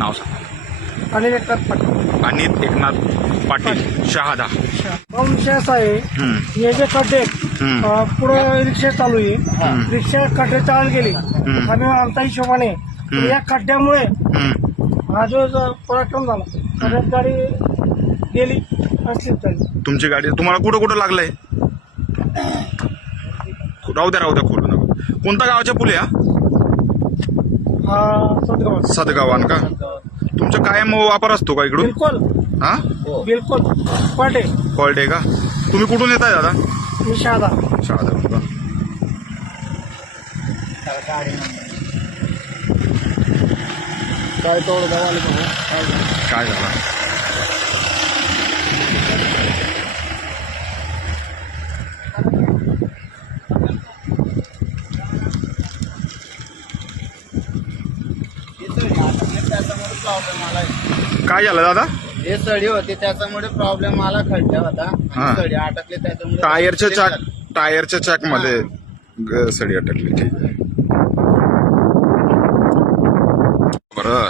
नाव सांगा. आणि एकनाथ पाटील. अनित एकनाथ पाटील. शहादा. विषय असा आहे हम्म. हे जे खड्डे आहेत, हम्म. अं, पुढं रिक्षा चालू आहे. रिक्षा खड्डे चालत गेली. आम्ही आमच्या हिशोबाने या खड्ड्यामुळे हम्म. हा जो जो पराक्रम झाला. गाडी गेली असली झाली तुमची गाडी तुम्हाला कुठं कुठं लागलंय? राहू द्या राहू द्या खोलू नका. कोणता गावाच्या पुले हा? हा सदगाव. सदगावान का? तुमचा कायम वापर असतो का इकडून? बिलकुल. हा? बिलकुल. पाटे कॉल का? तुम्ही कुठून येताय दादा? मी शहादा शहादा का काय तो? काय झालं? त्याच्यामुळे प्रॉब्लेम आला काय झालं दादा? हे सडी होती त्याच्यामुळे प्रॉब्लेम आला खड्ड्या होता. हा. सडी अटकले त्याच्यामुळे टायरच्या चाक टायरच्या चाकमध्ये ग- सडी अटकली. ठीक आहे बरं